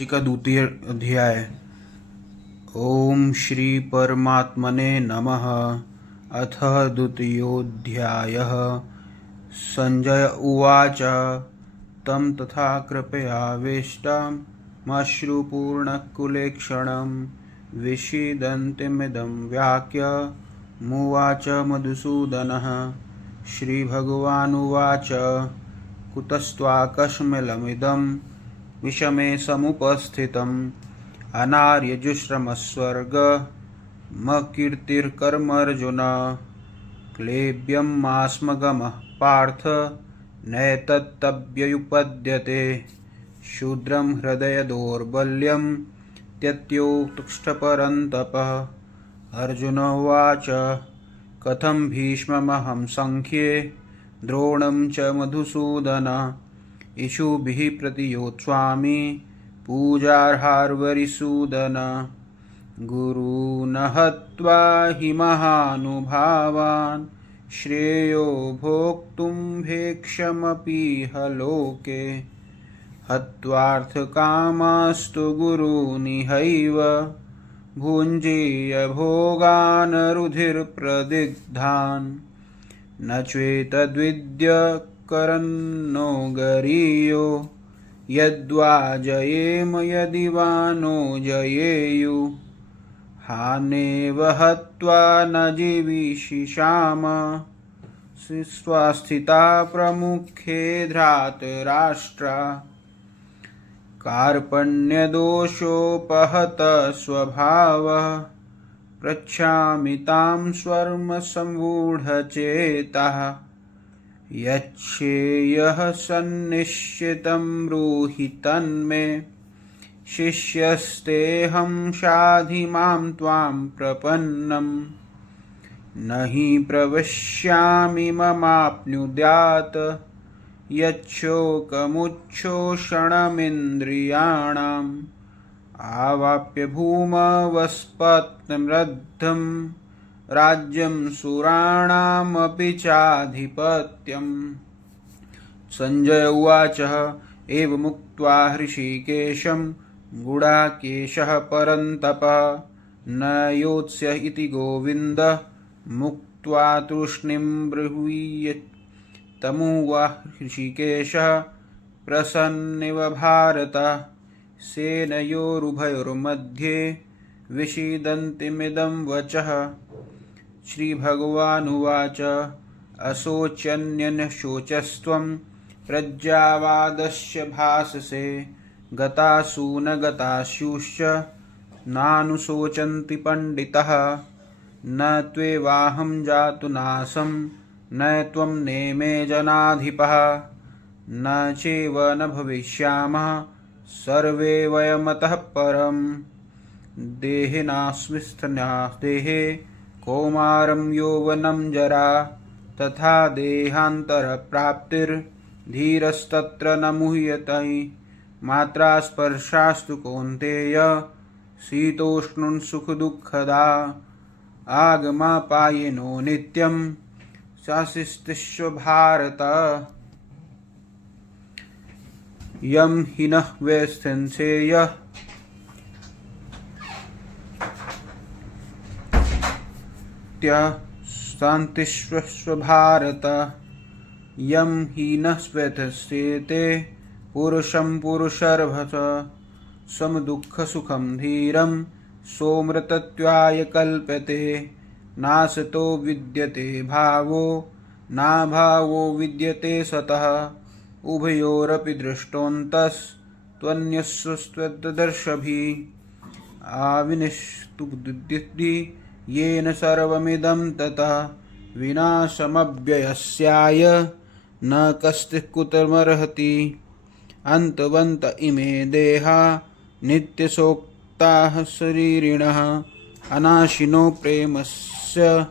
जी का द्वितीय अध्याय। ओम श्री परमात्मने नमः। अथ द्वितीयोऽध्यायः। संजय उवाच तं तथा कृपयावेष्टमश्रुपूर्णकुलेक्षणं विषीदन्तीमिदं व्याख्य मुवाच मधुसूदनः। श्रीभगवानुवाच कुतस्त्वाकस्मिलमिदं विषमे समुपस्थितम् अनार्यजुष्रमस्वर्गमकीर्तिर्कर्मर्जुन क्लेब्यमास्मगमः पार्थ नैतत्तव्ययुपद्यते शूद्रं हृदय दौर्बल्यं त्यक्त्योत्तिष्ठपरन्तपः। अर्जुन उवाच कथं भीष्ममहं संख्ये द्रोणं च मधुसूदन इषुभिः प्रतियोत्स्वामि पूजार्हार्वरिसूदन। गुरून् हत्वा हि महानुभावान् श्रेयो भोक्तुं भेक्षमपीह लोके हत्वार्थकामास्तु गुरूनिहैव भुञ्जीय भोगान् रुधिरप्रदिग्धान् न चेतद्विद्य करन्नो गरीयो यद्वा जयेम यदि वा नो जयेयुः हानेव हत्वा न जीविषिषाम स्वस्थिता प्रमुखे धृतराष्ट्रा कार्पण्यदोषोपहत स्वभावः पृच्छामि तां स्वर्मसम्मूढचेताः यच्छेयः सन्निश्चितं ब्रूहि तन्मे शिष्यस्तेऽहं शाधि मां त्वां प्रपन्नम् न हि प्रवक्ष्यामि ममाप्नुद्यात् यच्छोकमुच्छोषणमिन्द्रियाणाम् आवाप्य भूमवस्पत्नमृद्धं राज्यं सुराणामपि चाधिपत्यम्। संजय उवाच एवमुक्त्वा हृषीकेशं गुडाकेशः परन्तपः न योत्स्य इति गोविन्दः मुक्त्वा तूष्णीं ब्रूहीत। तमुवाच हृषीकेशः प्रसन्निव भारत सेनयोरुभयोर्मध्ये विषीदन्तीमिदं वचः। श्रीभगवानुवाच अशोच्यन्यन् शोचस्त्वं प्रज्ञावादस्य भाससे गतासु न गतास्युश्च नानुशोचन्ति पण्डितः न त्वेवाहं जातु नासं न त्वं नेमे जनाधिपः न चैव न भविष्यामः सर्वे वयमतः परम्। देहिनास्मिस्थन्यादेहे कौमारं यौवनं जरा तथा देहान्तरप्राप्तिर्धीरस्तत्र न मुह्यते मात्रा स्पर्शास्तु कौन्तेय शीतोष्णं सुखदुःखदा आगमापायिनो नित्यं शासितस्व भारत। यं हि नः व्यवस्थितेयः शान्तिष्व भारत। यं हि न व्यवस्थिते पुरुषं पुरुषर्भस समदुःखसुखं धीरं सोमृतत्वाय कल्प्यते नासतो विद्यते भावो नाभावो विद्यते सतः उभयोरपि दृष्टोऽन्तस्त्वन्यस्त्वदर्शभिः आविनिष्टुबुद्धिः येन सर्वमिदं ततः विनाशमव्ययस्याय न कश्चित् कुतमर्हति अन्तवन्त इमे देहा नित्यशोक्ताः शरीरिणः अनाशिनो प्रेमस्य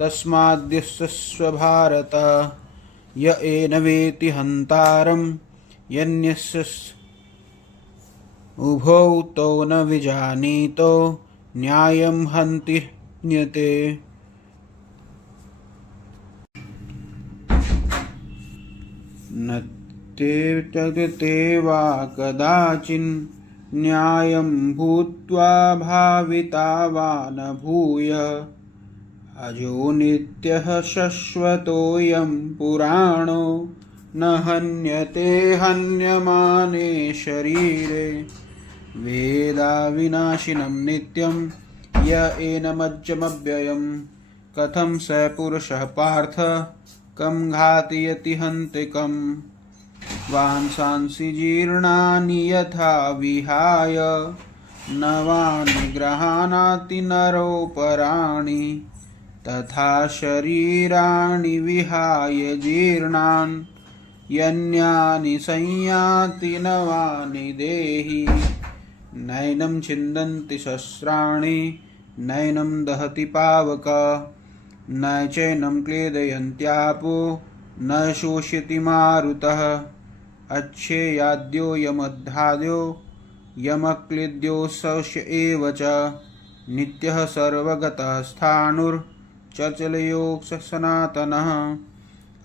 तस्माद्युष्यस्व भारत। य एन वेति हन्तारं यन्यस्य उभौ तौ न विजानीतो न्यायं हन्ति हन्यते। न ते त्यजते वा कदाचिन् न्यायं भूत्वा भावितावान भूय अजो नित्यः शश्वतोऽयं पुराणो न हन्यते हन्यमाने शरीरे वेदाविनाशिनं नित्यं य एनमज्जमव्ययम् कथं स पुरुषः पार्थ कं घातयति हन्तिकम् वांसांसि जीर्णानि यथा विहाय नवानि गृह्णाति नरोपराणि तथा शरीराणि विहाय जीर्णान् यन्यानि संयाति नवानि देहि नैनं छिन्दन्ति शस्त्राणि नैनं दहति पावक न चैनं क्लेदयन्त्यापो न शोषयति मारुतः अच्छेयाद्यो यमद्धाद्यो यमक्लेद्यो शौष्य एव च नित्यः सर्वगतः स्थाणुर्चचलयोक्ष सनातनः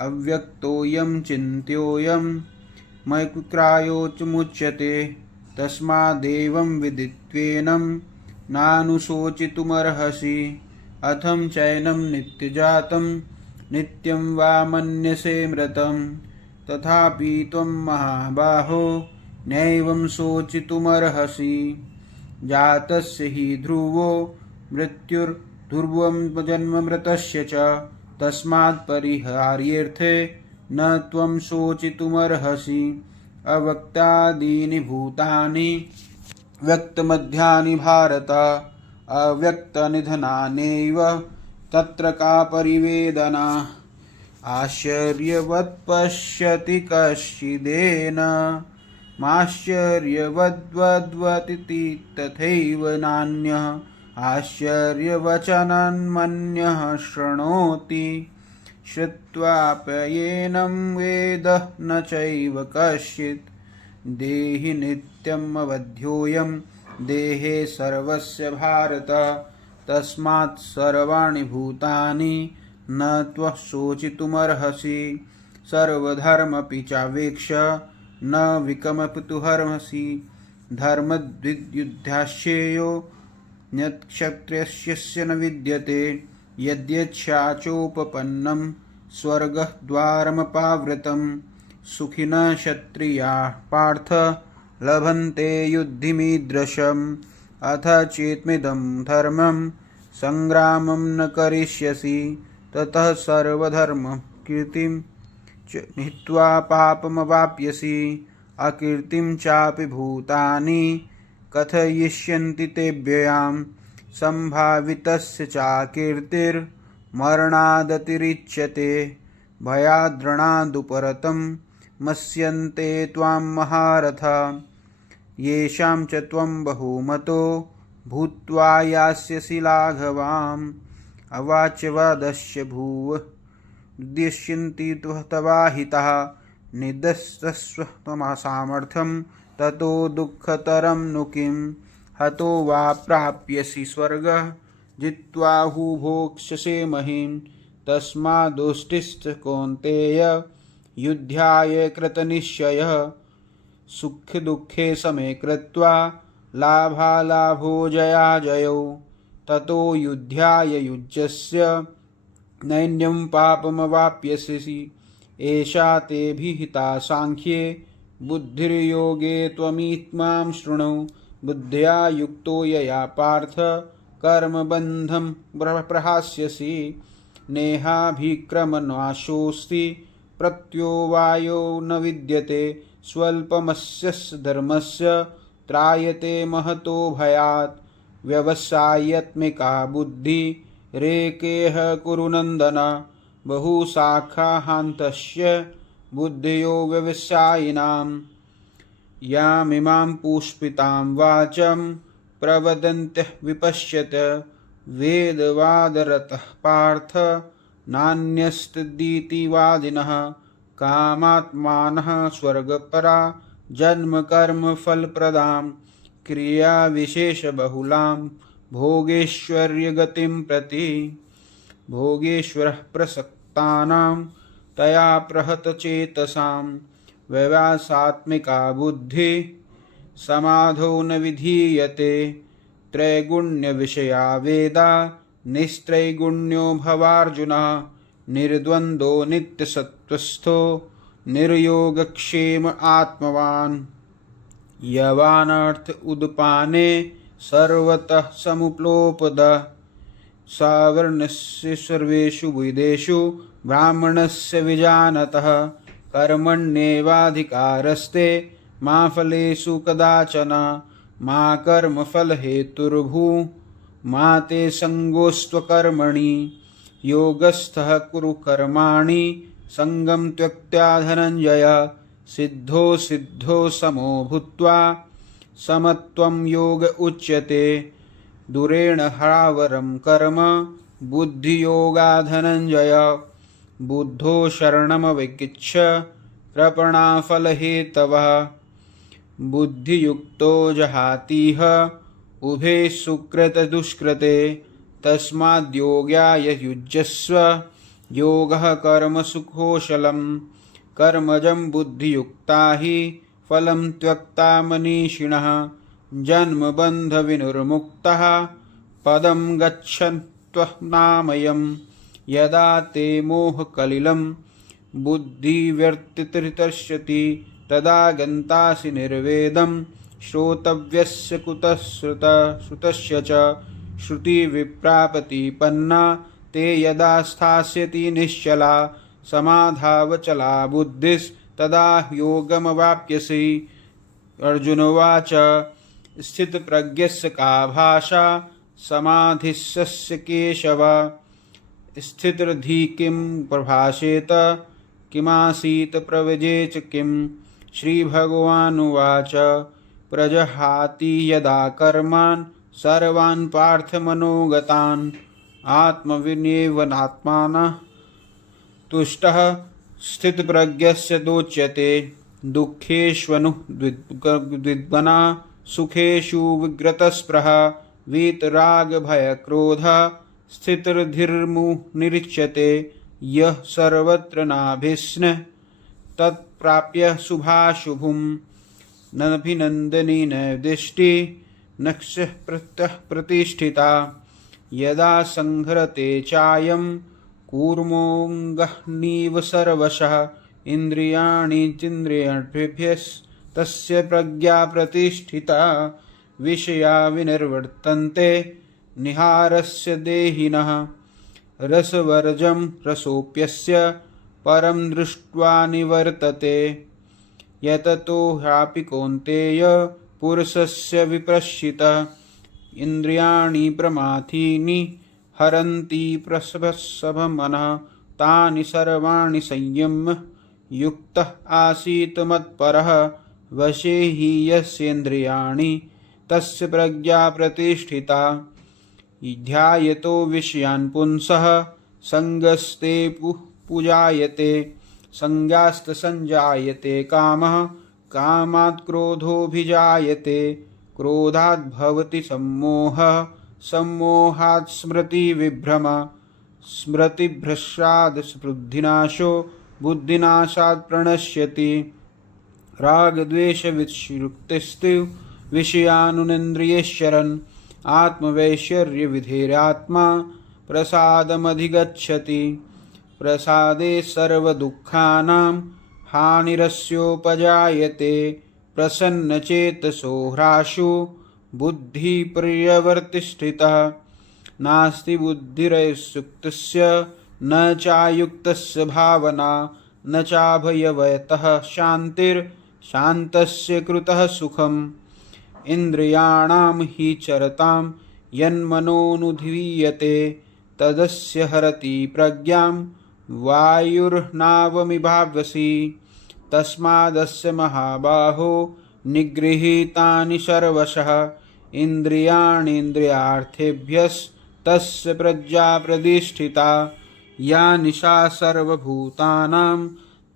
अव्यक्तोऽयं चिन्त्योऽयं मयिक्रायोचमुच्यते तस्मादेवं विदित्वेनं नानुशोचितुमर्हसि अथं चैनं नित्यजातं नित्यं वा मन्यसे मृतं तथापि त्वं महाबाहो नैवं शोचितुमर्हसि जातस्य हि ध्रुवो मृत्युर्ध्रुवं जन्ममृतस्य च तस्मात् परिहार्येऽर्थे न त्वं शोचितुमर्हसि अव्यक्तादीनि भूतानि व्यक्तमध्यानि भारत अव्यक्तनिधनान्येव तत्र का परिवेदना आश्चर्यवत् पश्यति कश्चिदेन माश्चर्यवद्वद्वतिति तथैव नान्यः आश्चर्यवचनन्मन्यः शृणोति श्रुत्वाप्ययेनं वेद न चैव कश्चित् देहि नित्यम् अवध्योऽयं देहे सर्वस्य भारत तस्मात् सर्वाणि भूतानि न त्वं शोचितुमर्हसि सर्वधर्मपि चावेक्ष्य न विकम्पितुमर्हसि धर्मद्वियुद्धाश्चेयो न्यक्षत्रियस्य न विद्यते यद्यच्छाचोपपन्नं स्वर्गद्वारमपावृतं सुखिनः क्षत्रियाः पार्थ लभन्ते युद्धिमीदृशम् अथ चेत्मिदं धर्मं संग्रामं न करिष्यसि ततः सर्वधर्मकीर्तिं च नीत्वा पापमवाप्स्यसि अकीर्तिं चापि भूतानि कथयिष्यन्ति ते व्ययां सम्भावितस्य चाकीर्तिर्मरणादतिरिच्यते भयाद्रणादुपरतं मत्स्यन्ते त्वां महारथा येषां च त्वं बहुमतो भूत्वा यास्यसि लाघवाम् अवाच्यवादस्य भूव उद्दिश्यन्ति तवाहितः निदस्सस्व सामर्थ्यं ततो दुःखतरं नु किं हतो वा प्राप्यसि स्वर्गः जित्वा हुभोक्ष्यसे महीं तस्मादुष्टिश्च कौन्तेय युद्धाय कृतनिश्चयः सुखदुःखे समे कृत्वा लाभालाभो जयाजयौ ततो युद्धाय युज्यस्य नैन्यं पापमवाप्स्यसि एषा ते विहिता सांख्ये बुद्धिर्योगे त्वमित्मां शृणु बुद्ध्या युक्तो यया पार्थ कर्मबन्धं प्रहास्यसि नेहाभिक्रमनाशोऽस्ति प्रत्यो वायो न विद्यते स्वल्पमस्य धर्मस्य त्रायते महतो भयात् व्यवसायत्मिका बुद्धि रेकेह कुरु नन्दन बहुशाखाहान्तस्य बुद्धयो व्यवसायिनां यामिमां पुष्पितां वाचं प्रवदन्त्यः विपश्यत वेदवादरतः पार्थ नान्यस्तदीतिवादिनः कामात्मानः स्वर्गपरा जन्मकर्मफलप्रदां क्रियाविशेषबहुलां भोगेश्वर्यगतिं प्रति भोगेश्वरः प्रसक्तानां तया प्रहतचेतसां व्यवसात्मिका बुद्धि समाधौ न विधीयते। त्रैगुण्यविषया वेदा निस्त्रैगुण्यो भवार्जुन। निर्द्वन्द्वो नित्यसत्त्वस्थो निर्योगक्षेम आत्मवान्। यवानर्थ उदपाने सर्वतः समुप्लोपद। सवर्णस्य सर्वेषु वेदेषु ब्राह्मणस्य विजानतः। कर्मण्येवाधिकारस्ते मा फलेषु कदाचन। मा कर्मफलहेतुर्भू मा ते सङ्गोऽस्त्वकर्मणि। योगस्थः कुरु कर्माणि सङ्गं त्यक्त्वा धनञ्जय। सिद्धो सिद्धो समो भूत्वा समत्वं योग उच्यते। दूरेण हरावरं कर्म बुद्धियोगा धनञ्जय। बुद्धो शरणमविकिच्छ कृपणाफलहेतवः। बुद्धियुक्तो जहातीह उभे सुकृतदुष्कृते। तस्माद्योगाय युज्यस्व योगः कर्मसु कौशलम्। कर्मजं बुद्धियुक्ता हि फलं त्यक्ता मनीषिणः। जन्मबन्धविनिर्मुक्तः पदं गच्छन्त्वनामयम्। यदा ते मोहकलिलं बुद्धिव्यर्तितरिष्यति तदा गन्तासि निर्वेदं। श्रोतव्यस्य कुतः श्रुतस्य च श्रुतिविप्रापतिपन्ना। ते यदा स्थास्यति निश्चला समाधावचला बुद्धिस्तदा योगमवाप्स्यसि। अर्जुनोवाच स्थितप्रज्ञस्य का भाषा समाधिस्य केशव। स्थितधि किं प्रभाषेत किमासीत प्रव्रजेत किम्। श्रीभगवानुवाच प्रजहाति यदा कर्मान् सर्वान् पार्थमनोगतान्। आत्मविनिर्वनात्मानः तुष्टः स्थितप्रज्ञस्य दोच्यते। दुःखेष्वनुद्विग्नः सुखेषु विगतस्पृहः। वीतरागभयक्रोधः स्थितधीर्मुनिरीच्यते। यः सर्वत्र नाभिस्नः तत्प्राप्य शुभाशुभम्। नभिनन्दनी न दृष्टि नक्षः प्रत्यः प्रतिष्ठिता। यदा संहरते चायं कूर्मोऽङ्गह्निव सर्वशः। इन्द्रियाणि चिन्द्रियभ्यस्तस्य प्रज्ञा प्रतिष्ठिता। विषया विनिर्वर्तन्ते निहारस्य देहिनः। रसवर्जं रसोऽप्यस्य परं दृष्ट्वा निवर्तते। यततो ह्यापि कौन्तेय पुरुषस्य विप्रशितः। इन्द्रियाणि प्रमाथीनि हरन्ति प्रसभमनः। तानि सर्वाणि संयम्य युक्तः आसीत् मत्परः। वशे हि यस्येन्द्रियाणि तस्य प्रज्ञा प्रतिष्ठिता। ध्यायतो विषयान् पुंसः सङ्गस्ते पूजायते। सङ्गास्तसञ्जायते कामः कामात् क्रोधोऽभिजायते। क्रोधात् भवति सम्मोहः सम्मोहात् स्मृतिविभ्रमः। स्मृतिभ्रष्टात् बुद्धिनाशो बुद्धिनाशात् प्रणश्यति। रागद्वेषवियुक्तस्तु विषयानुनेन्द्रियैश्चरन्। आत्मवैश्वर्यविधेरात्मा प्रसादमधिगच्छति। प्रसादे सर्वदुःखानां हानिरस्योपजायते। प्रसन्नचेतसो ह्राशो बुद्धिपर्यवर्तिष्ठितः। नास्ति बुद्धिरयुक्तस्य न चायुक्तस्य भावना। न चाभयवयतः शान्तिर्शान्तस्य कृतः सुखम्। इन्द्रियाणां हि चरतां यन्मनोनुधीयते। तदस्य हरति प्रज्ञां वायुर्नावमिवाम्भसि। तस्मादस्य महाबाहो निगृहीतानि सर्वशः। इन्द्रियाणीन्द्रियार्थेभ्यस्तस्य प्रज्ञा प्रतिष्ठिता। या निशा सर्वभूतानां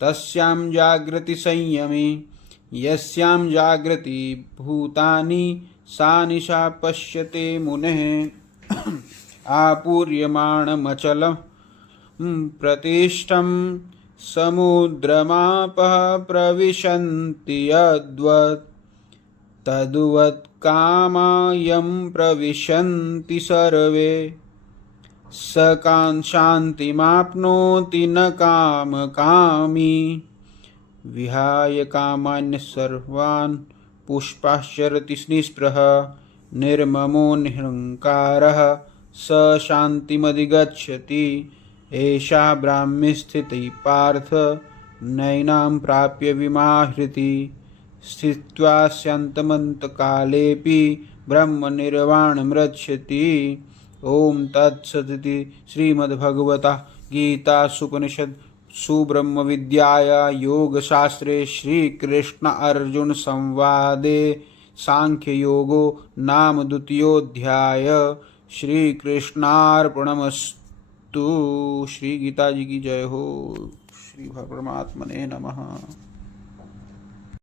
तस्यां जागृति संयमी। यस्यां जागृति भूतानि सा निशा पश्यते मुनेः। आपूर्यमाणमचलं प्रतिष्ठं समुद्रमापः प्रविशन्ति यद्वत्। तद्वत् कामायं प्रविशन्ति सर्वे स शान्तिमाप्नोति न कामकामी विहाय कामान्य सर्वान् पुष्पाश्चरति निःस्पृहः निर्ममो निरहङ्कारः स शान्तिमधिगच्छति एषा ब्राह्मी स्थितिः पार्थ नैनां प्राप्य विमाहृति स्थित्वा स्यान्तमन्तकालेऽपि ब्रह्मनिर्वाणमृच्छति। ओम तत्सदिति श्रीमद्भगवता गीतासूपनिषत्सु ब्रह्मविद्यायां योगशास्त्रे श्रीकृष्ण अर्जुन संवादे सांख्ययोगो नाम द्वितीयोऽध्यायः। श्रीकृष्णार्पणमस्तु। श्री गीता जी की जय हो। श्री परमात्मने नमः।